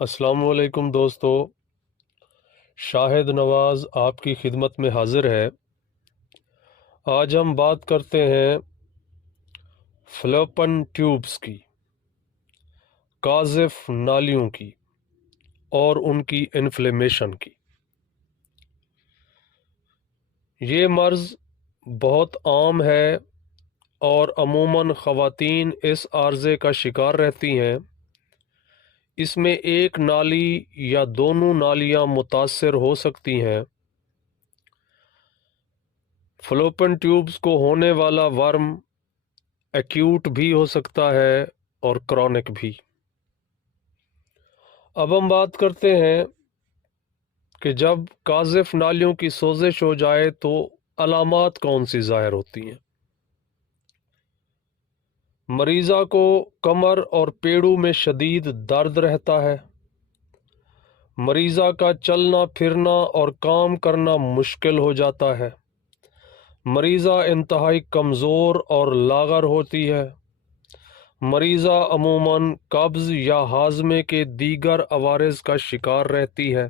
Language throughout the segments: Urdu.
السلام علیکم دوستو، شاہد نواز آپ کی خدمت میں حاضر ہے۔ آج ہم بات کرتے ہیں فلوپن ٹیوبز کی، قاذف نالیوں کی اور ان کی انفلیمیشن کی۔ یہ مرض بہت عام ہے اور عموماً خواتین اس عارضے کا شکار رہتی ہیں۔ اس میں ایک نالی یا دونوں نالیاں متاثر ہو سکتی ہیں۔ فلوپن ٹیوبز کو ہونے والا ورم ایکیوٹ بھی ہو سکتا ہے اور کرونک بھی۔ اب ہم بات کرتے ہیں کہ جب قاذف نالیوں کی سوزش ہو جائے تو علامات کون سی ظاہر ہوتی ہیں۔ مریضہ کو کمر اور پیڑوں میں شدید درد رہتا ہے۔ مریضہ کا چلنا پھرنا اور کام کرنا مشکل ہو جاتا ہے۔ مریضہ انتہائی کمزور اور لاغر ہوتی ہے۔ مریضہ عموماً قبض یا ہاضمے کے دیگر عوارض کا شکار رہتی ہے۔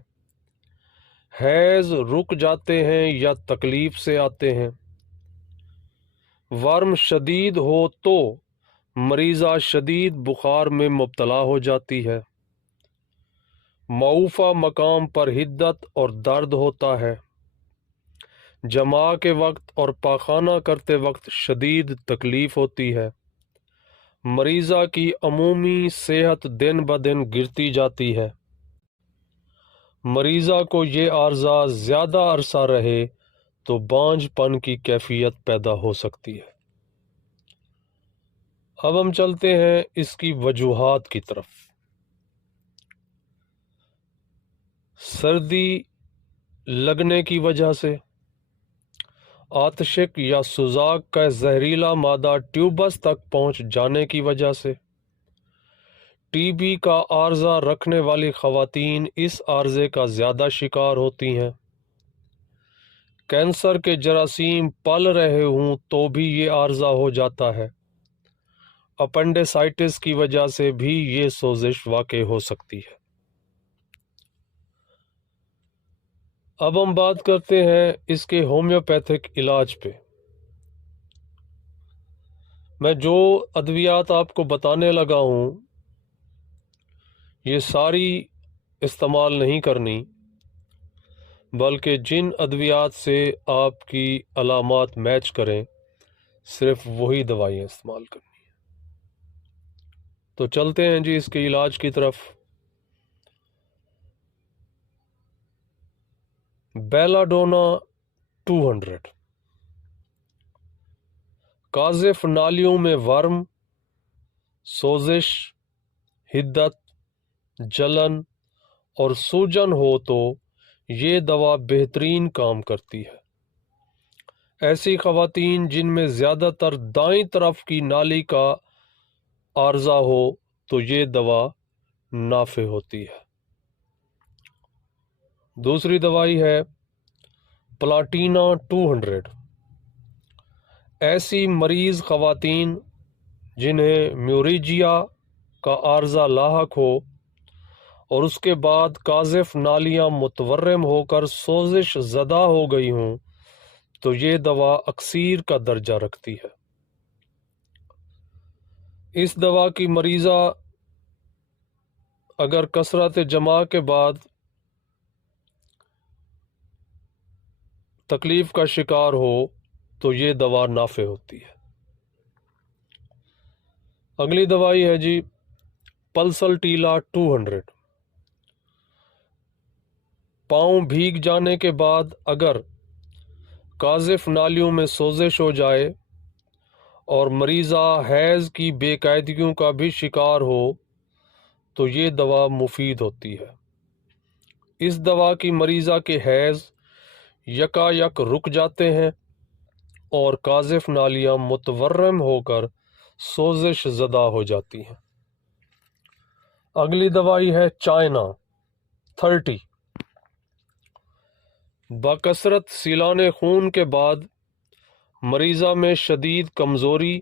حیض رک جاتے ہیں یا تکلیف سے آتے ہیں۔ ورم شدید ہو تو مریضہ شدید بخار میں مبتلا ہو جاتی ہے۔ معوفہ مقام پر حدت اور درد ہوتا ہے۔ جماع کے وقت اور پاخانہ کرتے وقت شدید تکلیف ہوتی ہے۔ مریضہ کی عمومی صحت دن بدن گرتی جاتی ہے۔ مریضہ کو یہ عارضہ زیادہ عرصہ رہے تو بانجھ پن کی کیفیت پیدا ہو سکتی ہے۔ اب ہم چلتے ہیں اس کی وجوہات کی طرف۔ سردی لگنے کی وجہ سے، آتشک یا سوزاک کا زہریلا مادہ ٹیوبس تک پہنچ جانے کی وجہ سے، ٹی بی کا عارضہ رکھنے والی خواتین اس عارضے کا زیادہ شکار ہوتی ہیں۔ کینسر کے جراثیم پل رہے ہوں تو بھی یہ عارضہ ہو جاتا ہے۔ اپنڈیسائٹس کی وجہ سے بھی یہ سوزش واقع ہو سکتی ہے۔ اب ہم بات کرتے ہیں اس کے ہومیوپیتھک علاج پہ۔ میں جو ادویات آپ کو بتانے لگا ہوں یہ ساری استعمال نہیں کرنی، بلکہ جن ادویات سے آپ کی علامات میچ کریں صرف وہی دوائیں استعمال کرنی ہیں۔ تو چلتے ہیں جی اس کے علاج کی طرف۔ بیلاڈونا 200 قاذف نالیوں میں ورم، سوزش، حدت، جلن اور سوجن ہو تو یہ دوا بہترین کام کرتی ہے۔ ایسی خواتین جن میں زیادہ تر دائیں طرف کی نالی کا عارضہ ہو تو یہ دوا نافع ہوتی ہے۔ دوسری دوائی ہے پلاٹینا 200۔ ایسی مریض خواتین جنہیں میوریجیا کا عارضہ لاحق ہو اور اس کے بعد قاذف نالیاں متورم ہو کر سوزش زدہ ہو گئی ہوں تو یہ دوا اکسیر کا درجہ رکھتی ہے۔ اس دوا کی مریضہ اگر کثرت جماع کے بعد تکلیف کا شکار ہو تو یہ دوا نافع ہوتی ہے۔ اگلی دوائی ہے جی پلسل ٹیلا 200۔ پاؤں بھیگ جانے کے بعد اگر قاذف نالیوں میں سوزش ہو جائے اور مریضہ حیض کی بے قاعدگیوں کا بھی شکار ہو تو یہ دوا مفید ہوتی ہے۔ اس دوا کی مریضہ کے حیض یکا یک رک جاتے ہیں اور قاذف نالیاں متورم ہو کر سوزش زدہ ہو جاتی ہیں۔ اگلی دوائی ہے چائنا 30۔ بکثرت سیلان خون کے بعد مریضہ میں شدید کمزوری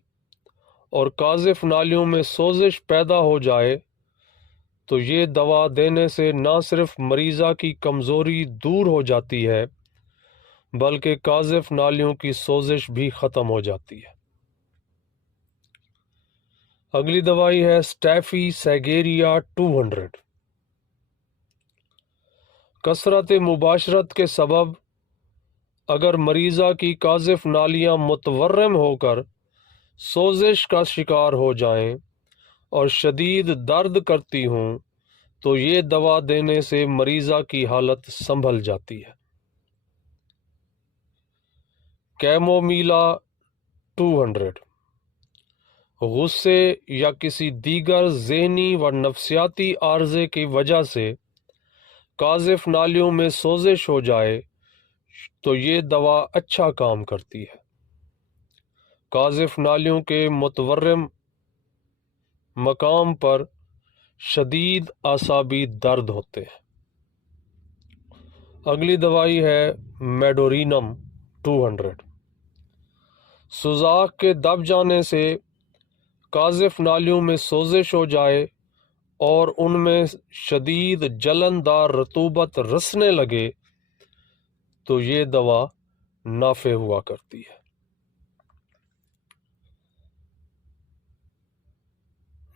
اور قاذف نالیوں میں سوزش پیدا ہو جائے تو یہ دوا دینے سے نہ صرف مریضہ کی کمزوری دور ہو جاتی ہے بلکہ قاذف نالیوں کی سوزش بھی ختم ہو جاتی ہے۔ اگلی دوائی ہے اسٹیفی سیگیریا 200۔ کثرت مباشرت کے سبب اگر مریضہ کی قاذف نالیاں متورم ہو کر سوزش کا شکار ہو جائیں اور شدید درد کرتی ہوں تو یہ دوا دینے سے مریضہ کی حالت سنبھل جاتی ہے۔ کیمومیلا 200۔ غصے یا کسی دیگر ذہنی و نفسیاتی عارضے کی وجہ سے قاذف نالیوں میں سوزش ہو جائے تو یہ دوا اچھا کام کرتی ہے۔ قاذف نالیوں کے متورم مقام پر شدید اعصابی درد ہوتے ہیں۔ اگلی دوائی ہے میڈورینم 200۔ سوزاک کے دب جانے سے قاذف نالیوں میں سوزش ہو جائے اور ان میں شدید جلندار رطوبت رسنے لگے تو یہ دوا نافع ہوا کرتی ہے۔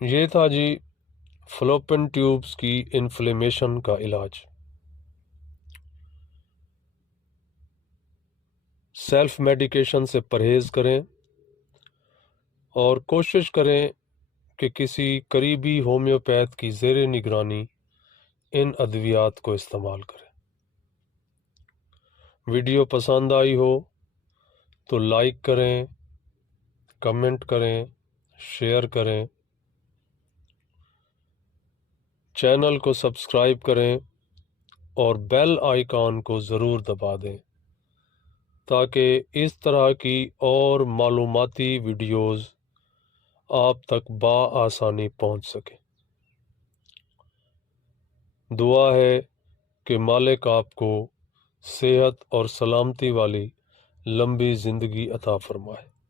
یہ تھا جی فلوپن ٹیوبز کی انفلیمیشن کا علاج۔ سیلف میڈیکیشن سے پرہیز کریں اور کوشش کریں کہ کسی قریبی ہومیوپیتھ کی زیر نگرانی ان ادویات کو استعمال کریں۔ ویڈیو پسند آئی ہو تو لائک کریں، کمنٹ کریں، شیئر کریں، چینل کو سبسکرائب کریں اور بیل آئیکن کو ضرور دبا دیں تاکہ اس طرح کی اور معلوماتی ویڈیوز آپ تک بآسانی پہنچ سکیں۔ دعا ہے کہ مالک آپ کو صحت اور سلامتی والی لمبی زندگی عطا فرمائے۔